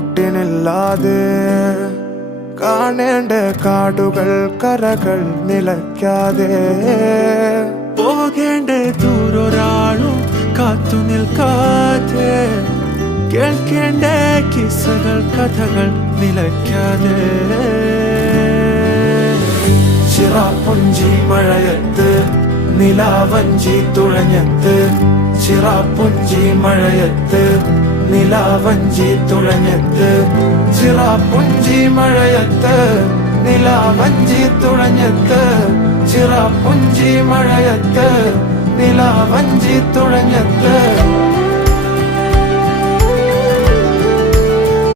കൂട്ടിനില്ലാതെ കാണേണ്ട കാടുകൾ കരകൾ നിലയ്ക്കാതെ പോകേണ്ട ദൂരൊരാളും കാത്തു നിൽക്കാതെ കേൾക്കേണ്ട കിസ്സകൾ കഥകൾ നിലയ്ക്കാതെ ചിറാപ്പുഞ്ചി മഴയത്ത് നിലാവഞ്ചി തുഴഞ്ഞത്ത് ചിറാപ്പുഞ്ചി മഴയത്ത് നിലാവഞ്ചി തുഴഞ്ഞത്ത് ചിറാപ്പുഞ്ചി മഴയത്ത് നിലാവഞ്ചി തുഴഞ്ഞത്ത് ചിറാപ്പുഞ്ചി മഴയത്ത് നിലാവഞ്ചി തുഴഞ്ഞത്ത്